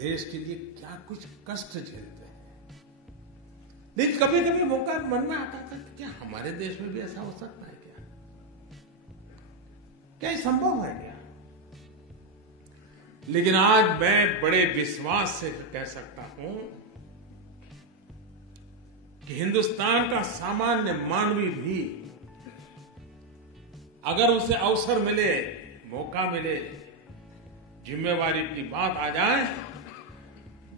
देश के लिए क्या कुछ कष्ट झेलते हैं। लेकिन कभी कभी मौका मन में आता था कि क्या हमारे देश में भी ऐसा हो सकता है क्या ये संभव है क्या? लेकिन आज मैं बड़े विश्वास से कह सकता हूं कि हिंदुस्तान का सामान्य मानवी भी अगर उसे अवसर मिले, मौका मिले, जिम्मेवारी की बात आ जाए,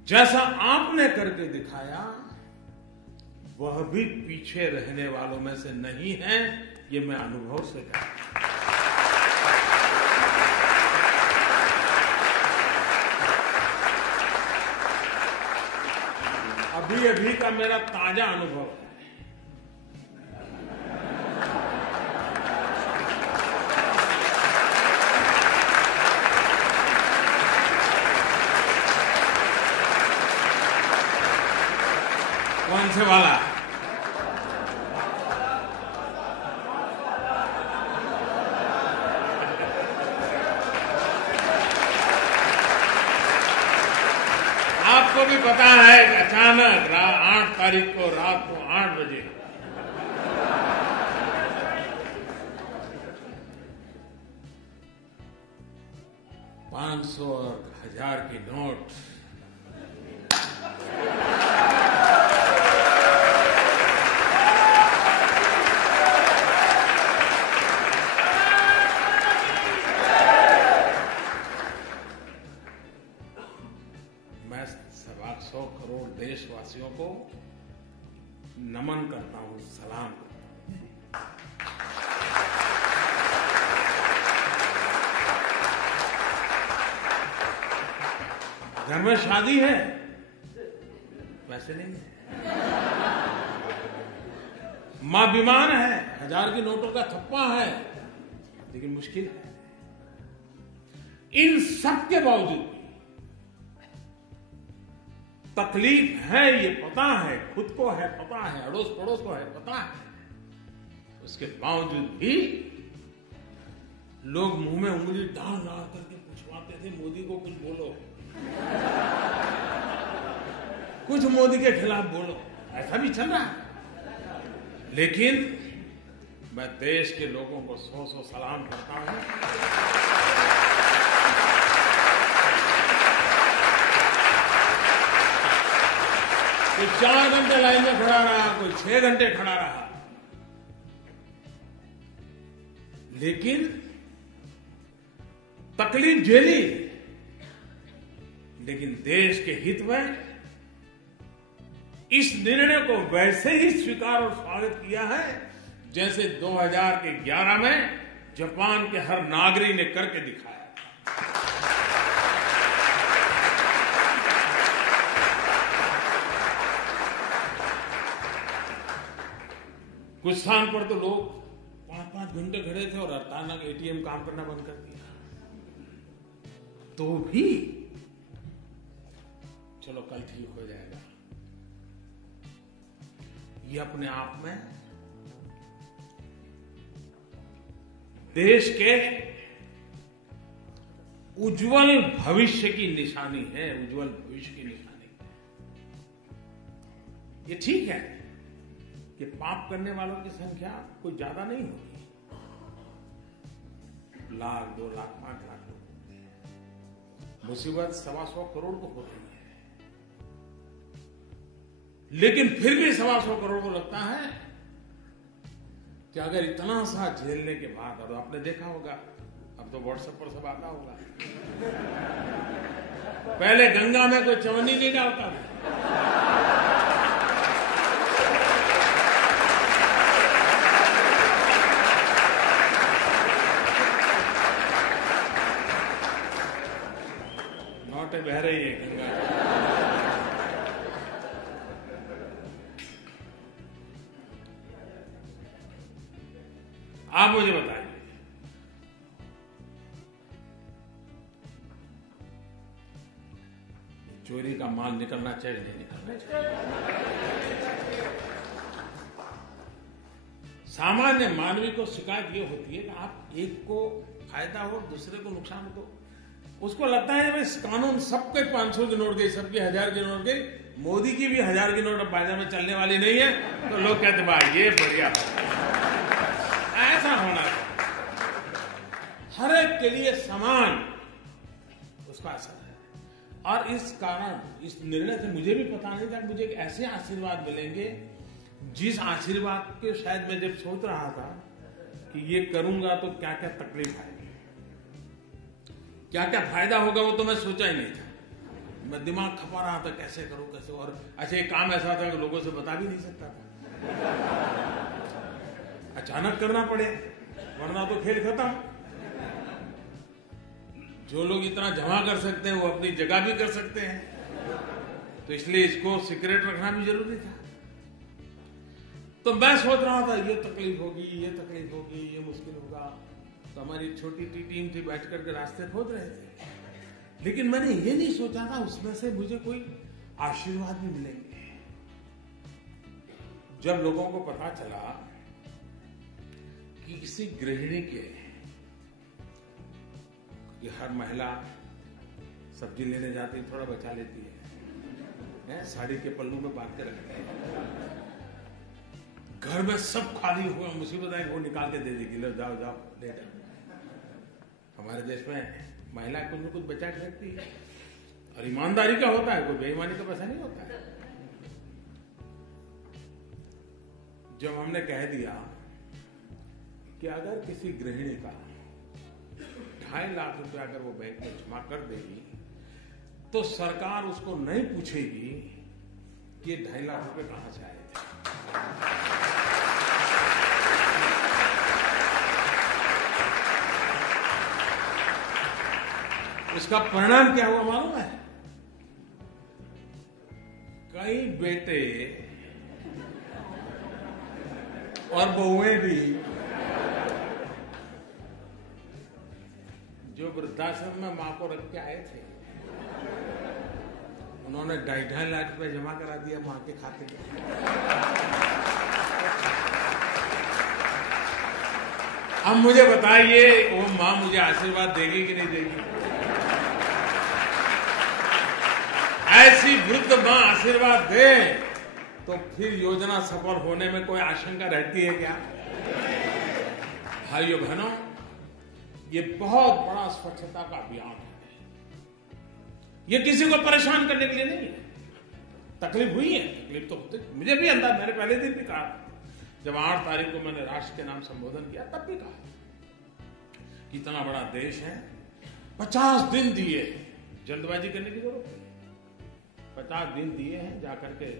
जैसा आपने करके दिखाया, वह भी पीछे रहने वालों में से नहीं है। ये मैं अनुभव से कहता हूं। अभी अभी का मेरा ताजा अनुभव है। कौन से वाला? आपको भी पता है कि अचानक 8 तारीख को रात को 8 बजे $500 और 1000 की नोट मैं 125 करोड़ देशवासियों को नमन करता हूं, सलाम करता हूं। घर में शादी है, वैसे नहीं है। मां बीमार है, 1000 की नोटों का थप्पा है, लेकिन मुश्किल है। इन सब के बावजूद तकलीफ है, ये पता है, खुद को है पता है, अड़ोस पड़ोस को है पता है, उसके बावजूद भी लोग मुंह में उंगली डाल डाल करके पूछवाते थे, मोदी को कुछ बोलो, कुछ मोदी के खिलाफ बोलो। ऐसा भी चल रहा है। लेकिन मैं देश के लोगों को 100 सलाम करता हूं। कोई 4 घंटे लाइन में खड़ा रहा, कोई 6 घंटे खड़ा रहा, लेकिन तकलीफ झेली, लेकिन देश के हित में इस निर्णय को वैसे ही स्वीकार और स्वागत किया है जैसे 2011 में जापान के हर नागरिक ने करके दिखाया। कुछ स्थान पर तो लोग 5-5 घंटे खड़े थे और अचानक एटीएम काम करना बंद कर दिया, तो भी चलो कल ठीक हो जाएगा। ये अपने आप में देश के उज्जवल भविष्य की निशानी है, उज्जवल भविष्य की निशानी। ये ठीक है कि पाप करने वालों की संख्या कोई ज्यादा नहीं होती, 1 लाख 2 लाख 5 लाख लोग होते हैं। मुसीबत 125 करोड़ को हो रही है, लेकिन फिर भी 125 करोड़ को लगता है कि अगर इतना सा झेलने के बाद, और आपने देखा होगा, अब तो व्हाट्सएप पर सब आता होगा, पहले गंगा में कोई चवन्नी नहीं डालता था, बह रही है गंगा। आप मुझे बताइए, चोरी का माल निकलना चाहिए नहीं निकलना चाहिए? सामान्य मानवी को शिकायत ये होती है कि आप एक को फायदा हो, दूसरे को नुकसान हो, उसको लगता है भाई कानून सबके 500 की नोट गई, सबकी 1000 की नोट गई, मोदी की भी 1000 की नोट अब बाजार में चलने वाली नहीं है, तो लोग कहते भाई ये बढ़िया ऐसा होना है। हर एक के लिए समान उसका असर है। और इस कारण, इस निर्णय से मुझे भी पता नहीं था कि मुझे ऐसे आशीर्वाद मिलेंगे, जिस आशीर्वाद के शायद मैं जब सोच रहा था कि ये करूंगा तो क्या क्या तकलीफ आएगी, क्या क्या फायदा होगा, वो तो मैं सोचा ही नहीं था। मैं दिमाग खपा रहा था कैसे करूं कैसे, और अच्छा ये काम ऐसा था कि लोगों से बता भी नहीं सकता था, अचानक करना पड़े वरना तो खेल खत्म। जो लोग इतना जमा कर सकते हैं वो अपनी जगह भी कर सकते हैं, तो इसलिए इसको सीक्रेट रखना भी जरूरी था। तो मैं सोच रहा था ये तकलीफ होगी, ये तकलीफ होगी, ये मुश्किल होगा। तो हमारी छोटी सी टीम थी, बैठ करके रास्ते खोद रहे थे, लेकिन मैंने ये नहीं सोचा था उसमें से मुझे कोई आशीर्वाद भी मिलेंगे। जब लोगों को पता चला कि किसी गृहिणी के, कि हर महिला सब्जी लेने जाती है थोड़ा बचा लेती है, साड़ी के पल्लू में बांध के रखती है, घर में सब खाली हुआ, मुसीबत है वो निकाल के दे देगी, लो जाओ जाओ ले जाओ। हमारे देश में महिला कुछ न कुछ बचा के रखती है, और ईमानदारी का होता है, कोई बेईमानी का पैसा नहीं होता है। जब हमने कह दिया कि अगर किसी गृहिणी का 2.5 लाख रुपया अगर वो बैंक में जमा कर देगी तो सरकार उसको नहीं पूछेगी कि ये 2.5 लाख रुपए कहां से आए थे। उसका परिणाम क्या हुआ मालूम है? कई बेटे और बहुएं भी जो वृद्धाश्रम में मां को रख के आए थे, उन्होंने 2.5 लाख रुपए जमा करा दिया मां के खाते में। अब मुझे बताइए वो मां मुझे आशीर्वाद देगी कि नहीं देगी? ऐसी वृद्ध मां आशीर्वाद दे तो फिर योजना सफल होने में कोई आशंका रहती है क्या? भाइयों बहनों, ये बहुत बड़ा स्वच्छता का अभियान है। ये किसी को परेशान करने के लिए नहीं है। तकलीफ हुई है, तकलीफ तो होती, मुझे भी अंदाज, मैंने पहले दिन भी कहा, जब 8 तारीख को मैंने राष्ट्र के नाम संबोधन किया तब भी कहा कि इतना बड़ा देश है, 50 दिन दिए, जल्दबाजी करने की जरूरत नहीं, 50 दिन दिए हैं, जाकर के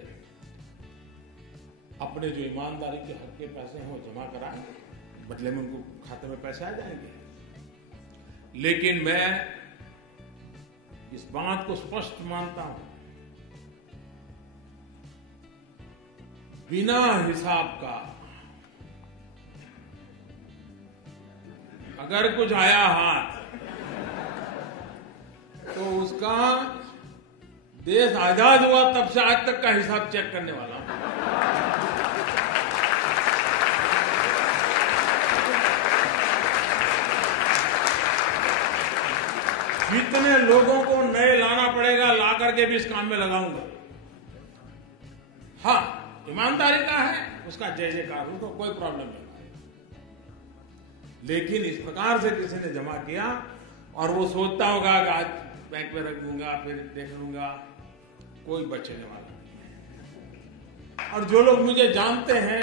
अपने जो ईमानदारी के हक के पैसे हैं वो जमा कराएं, बदले में उनको खाते में पैसे आ जाएंगे। लेकिन मैं इस बात को स्पष्ट मानता हूं, बिना हिसाब का अगर कुछ आया हाथ तो उसका देश आजाद हुआ तब से आज तक का हिसाब चेक करने वाला। जितने लोगों को नए लाना पड़ेगा ला करके भी इस काम में लगाऊंगा। हाँ, ईमानदारी का है, उसका जय जयकार हो तो कोई प्रॉब्लम नहीं, लेकिन इस प्रकार से किसी ने जमा किया और वो सोचता होगा कि आज बैंक में रख लूंगा फिर देख लूंगा, कोई बचने वाला नहीं। और जो लोग मुझे जानते हैं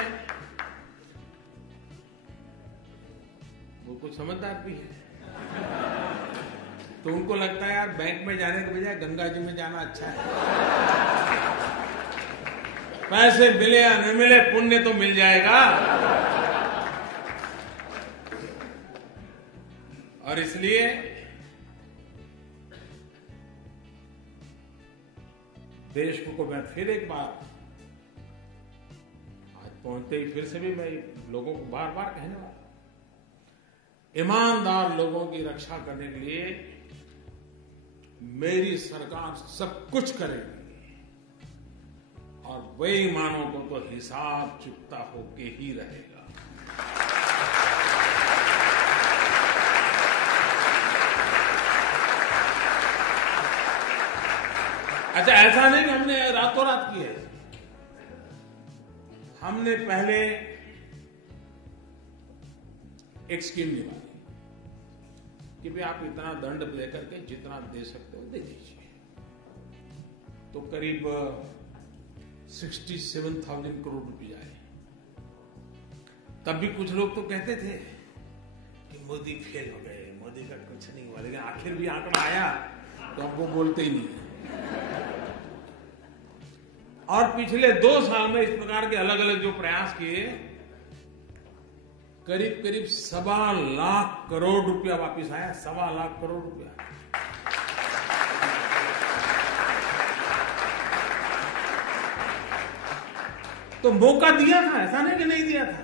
वो कुछ समझदार भी है, तो उनको लगता है यार बैंक में जाने के बजाय गंगा जी में जाना अच्छा है, पैसे मिले या न मिले पुण्य तो मिल जाएगा। और इसलिए देश को मैं फिर एक बार आज पहुंचते ही फिर से भी मैं लोगों को बार बार कहने वाला, ईमानदार लोगों की रक्षा करने के लिए मेरी सरकार सब कुछ करेगी और बेईमानों को तो हिसाब चुकता होके ही रहेगा। अच्छा, ऐसा नहीं कि हमने रातों रात की है। हमने पहले एक स्कीम निकाली कि भाई आप इतना दंड लेकर के जितना दे सकते हो दे दीजिए। तो करीब 67,000 करोड़ रुपए आए। तब भी कुछ लोग तो कहते थे कि मोदी फेल हो गए, मोदी का कुछ नहीं हुआ, लेकिन आखिर भी आंकड़ा आया तो अब वो बोलते ही नहीं। और पिछले 2 साल में इस प्रकार के अलग अलग जो प्रयास किए, करीब करीब 1.25 लाख करोड़ रुपया वापिस आया। 1.25 लाख करोड़ रुपया। तो मौका दिया था, ऐसा नहीं कि नहीं दिया था।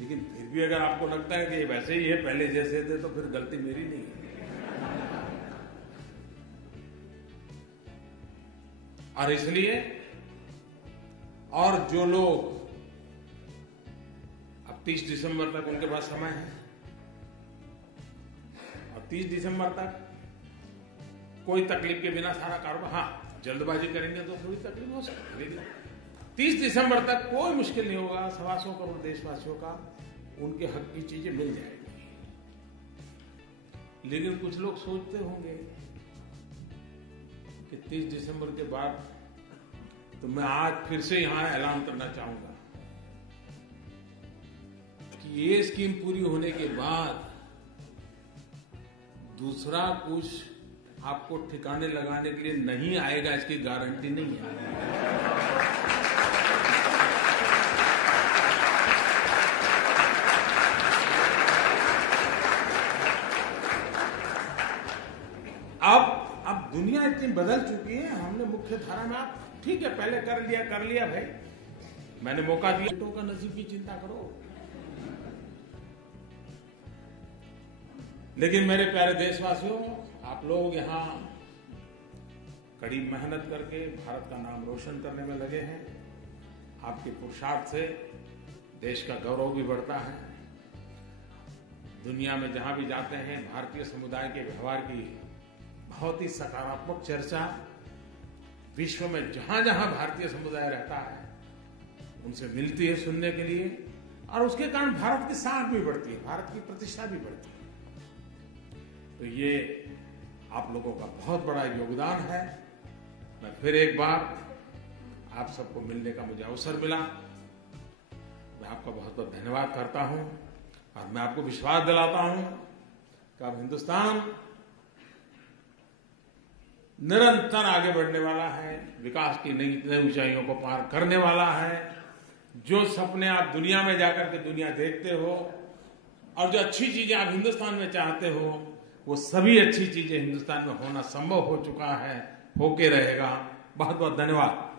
लेकिन फिर भी अगर आपको लगता है कि वैसे ही है पहले जैसे थे, तो फिर गलती मेरी नहीं है। और इसलिए, और जो लोग अब 30 दिसंबर तक उनके पास समय है, और 30 दिसंबर तक कोई तकलीफ के बिना सारा कारोबार, हाँ जल्दबाजी करेंगे तो थोड़ी तकलीफ हो सकती है, लेकिन 30 दिसंबर तक कोई मुश्किल नहीं होगा। 125 करोड़ देशवासियों का उनके हक की चीजें मिल जाएगी। लेकिन कुछ लोग सोचते होंगे कि 30 दिसंबर के बाद, तो मैं आज फिर से यहां ऐलान करना चाहूंगा कि ये स्कीम पूरी होने के बाद दूसरा कुछ आपको ठिकाने लगाने के लिए नहीं आएगा, इसकी गारंटी नहीं है। अब दुनिया इतनी बदल चुकी है, हमने मुख्य धारा में, आप ठीक है पहले कर लिया भाई, मैंने मौका दिया, बेटों का नसीब की चिंता करो। लेकिन मेरे प्यारे देशवासियों, आप लोग यहां कड़ी मेहनत करके भारत का नाम रोशन करने में लगे हैं। आपके पुरुषार्थ से देश का गौरव भी बढ़ता है। दुनिया में जहां भी जाते हैं, भारतीय समुदाय के व्यवहार की बहुत ही सकारात्मक चर्चा विश्व में जहां जहां भारतीय समुदाय रहता है उनसे मिलती है सुनने के लिए, और उसके कारण भारत की साख भी बढ़ती है, भारत की प्रतिष्ठा भी बढ़ती है। तो ये आप लोगों का बहुत बड़ा योगदान है। मैं फिर एक बार आप सबको मिलने का मुझे अवसर मिला, मैं आपका बहुत बहुत धन्यवाद करता हूं, और मैं आपको विश्वास दिलाता हूं कि अब हिंदुस्तान निरंतर आगे बढ़ने वाला है, विकास की नई नई ऊंचाइयों को पार करने वाला है। जो सपने आप दुनिया में जाकर के दुनिया देखते हो, और जो अच्छी चीजें आप हिंदुस्तान में चाहते हो, वो सभी अच्छी चीजें हिंदुस्तान में होना संभव हो चुका है, होके रहेगा। बहुत बहुत धन्यवाद।